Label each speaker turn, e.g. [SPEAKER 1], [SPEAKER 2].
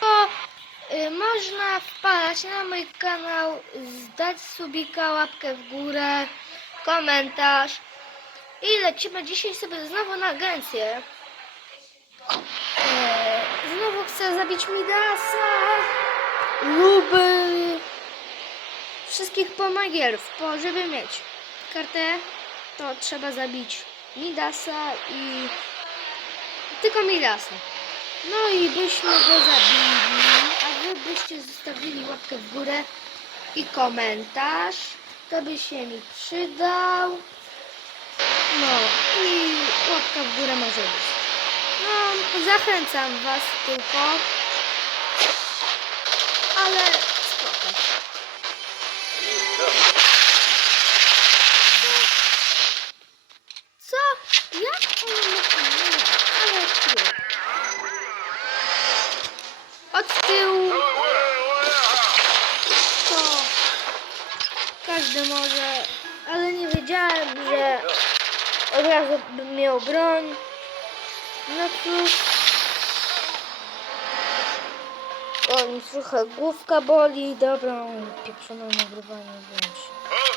[SPEAKER 1] to y, można wpadać na mój kanał, zdać subika, łapkę w górę, komentarz i lecimy dzisiaj sobie znowu na agencję. E, znowu chcę zabić Midasa, Luby, wszystkich pomagierów, bo żeby mieć kartę, to trzeba zabić Midasa i tylko Midasa. No i byśmy go zabili, a wy byście zostawili łapkę w górę i komentarz. To by się mi przydał. No i łapka w górę może być. No, zachęcam was tylko. Ale spoko. Co? Jak on ma nie, ale trudno. Od tyłu to każdy może, ale nie wiedziałem, że od razu bym miał broń. No cóż. O, mi trochę główka boli. Dobra, pieprzone nagrywanie włącz.